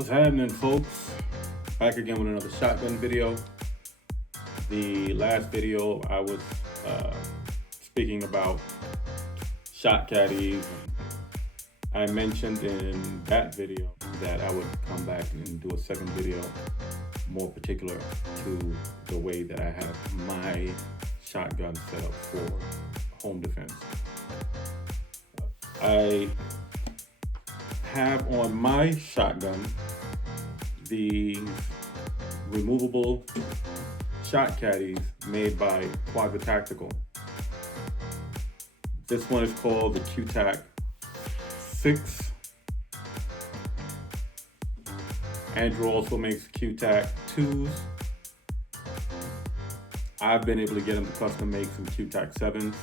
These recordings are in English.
What's happening, folks? Back again with another shotgun video. The last video I was speaking about shot caddies. I mentioned in that video that I would come back and do a second video more particular to the way that I have my shotgun set up for home defense. I have on my shotgun the removable shot caddies made by Quadra-Tactical. This one is called the Q-Tac 6. Andrew also makes Q-Tac 2s. I've been able to get them to custom make some Q-Tac 7s.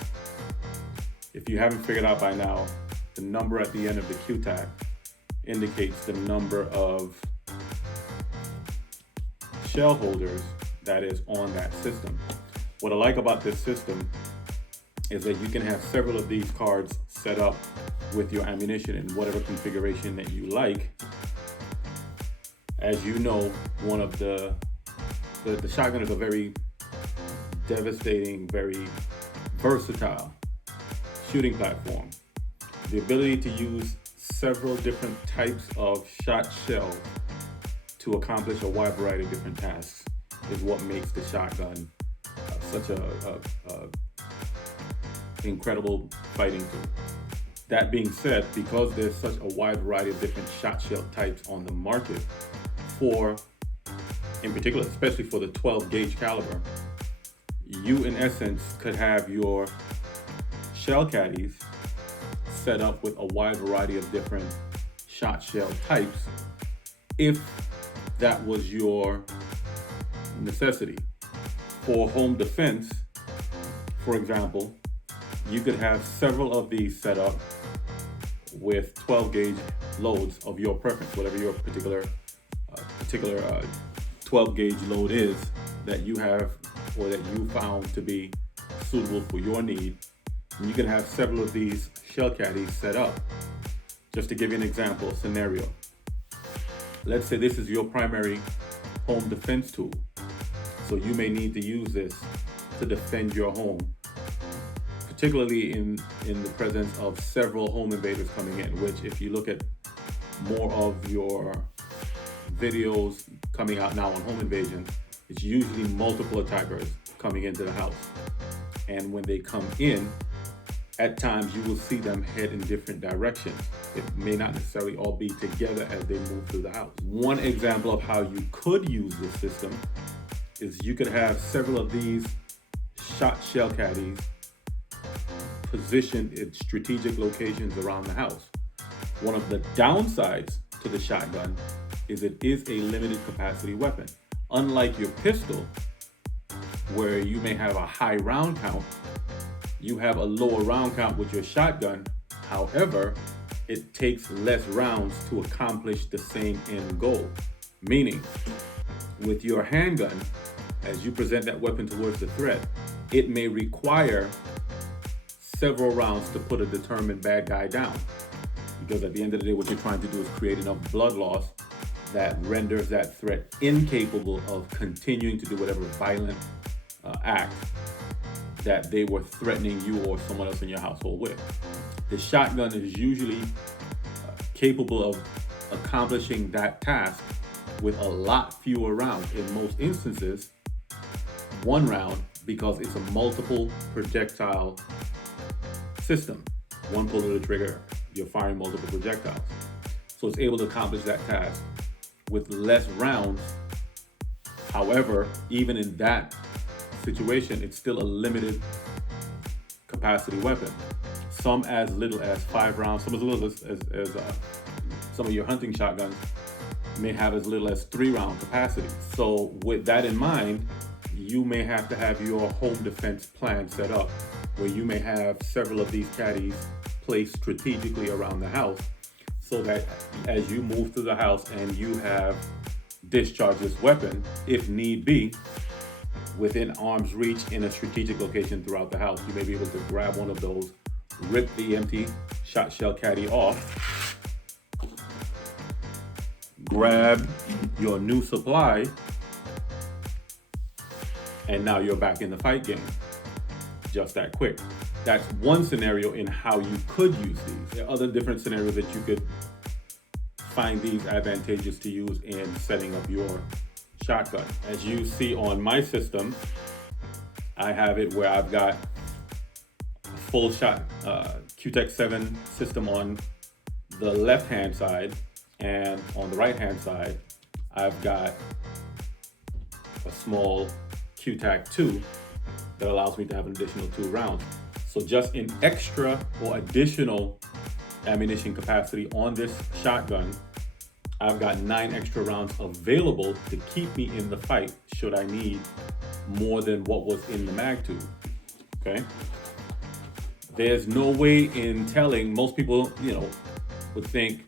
If you haven't figured out by now, the number at the end of the Q-Tac indicates the number of shell holders that is on that system. What I like about this system is that you can have several of these cards set up with your ammunition in whatever configuration that you like. As you know, one of the shotgun is a very devastating, very versatile shooting platform. The ability to use several different types of shot shells to accomplish a wide variety of different tasks is what makes the shotgun such a incredible fighting tool. That being said, because there's such a wide variety of different shot shell types on the market, in particular, especially for the 12 gauge caliber, you in essence could have your shell caddies set up with a wide variety of different shot shell types if that was your necessity. For home defense, for example, you could have several of these set up with 12 gauge loads of your preference, whatever your particular 12 gauge load is that you have or that you found to be suitable for your need. And you can have several of these shell caddies set up. Just to give you an example, scenario. Let's say this is your primary home defense tool. So you may need to use this to defend your home, particularly in the presence of several home invaders coming in, which if you look at more of your videos coming out now on home invasion, it's usually multiple attackers coming into the house. And when they come in, at times you will see them head in different directions. It may not necessarily all be together as they move through the house. One example of how you could use this system is you could have several of these shot shell caddies positioned in strategic locations around the house. One of the downsides to the shotgun is it is a limited capacity weapon. Unlike your pistol, where you may have a high round count, you have a lower round count with your shotgun. However, it takes less rounds to accomplish the same end goal. Meaning, with your handgun, as you present that weapon towards the threat, it may require several rounds to put a determined bad guy down. Because at the end of the day, what you're trying to do is create enough blood loss that renders that threat incapable of continuing to do whatever violent act that they were threatening you or someone else in your household with. The shotgun is usually capable of accomplishing that task with a lot fewer rounds. In most instances, one round, because it's a multiple projectile system. One pull of the trigger, you're firing multiple projectiles. So it's able to accomplish that task with less rounds. However, even in that situation, it's still a limited capacity weapon. Some as little as 5 rounds, some as little as some of your hunting shotguns may have as little as 3 round capacity. So with that in mind, you may have to have your home defense plan set up where you may have several of these caddies placed strategically around the house so that as you move through the house and you have discharged this weapon, if need be, within arm's reach in a strategic location throughout the house, you may be able to grab one of those, rip the empty shot shell caddy off, grab your new supply, and now you're back in the fight game. Just that quick. That's one scenario in how you could use these. There are other different scenarios that you could find these advantageous to use in setting up your shotgun. As you see on my system, I have it where I've got a full shot Q-Tac 7 system on the left hand side, and on the right hand side I've got a small Q-Tac 2 that allows me to have an additional 2 rounds. So just in extra or additional ammunition capacity on this shotgun, I've got 9 extra rounds available to keep me in the fight should I need more than what was in the mag tube. Okay? There's no way in telling. Most people, would think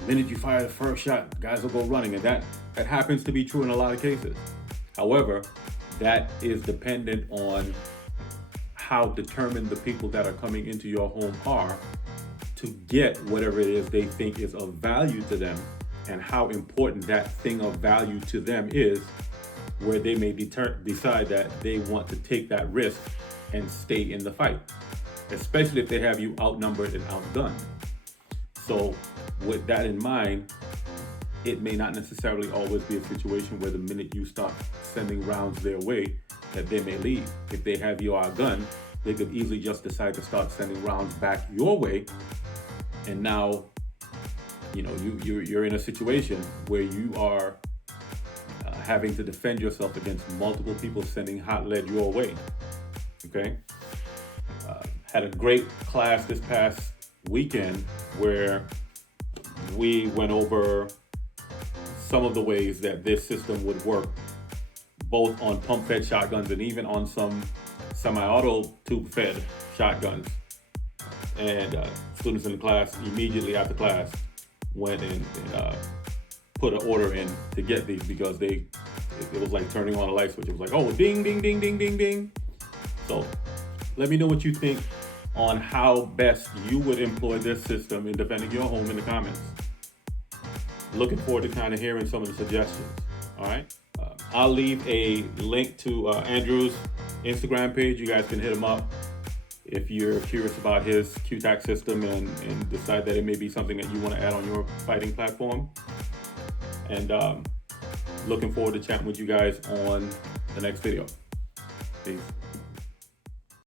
the minute you fire the first shot, guys will go running, and that happens to be true in a lot of cases. However, that is dependent on how determined the people that are coming into your home are to get whatever it is they think is of value to them, and how important that thing of value to them is, where they may decide that they want to take that risk and stay in the fight, especially if they have you outnumbered and outgunned. So with that in mind, it may not necessarily always be a situation where the minute you start sending rounds their way that they may leave. If they have you outgunned, they could easily just decide to start sending rounds back your way, and now you're in a situation where you are having to defend yourself against multiple people sending hot lead your way. Okay? Had a great class this past weekend where we went over some of the ways that this system would work, both on pump-fed shotguns and even on some semi-auto tube-fed shotguns. And students in the class, immediately after class, went and put an order in to get these, because it was like turning on a light switch. It was like, oh, ding, ding, ding, ding, ding, ding. So let me know what you think on how best you would employ this system in defending your home in the comments. Looking forward to kind of hearing some of the suggestions. All right. I'll leave a link to Andrew's Instagram page. You guys can hit him up if you're curious about his Q-Tac system and decide that it may be something that you want to add on your fighting platform. And looking forward to chatting with you guys on the next video. Peace.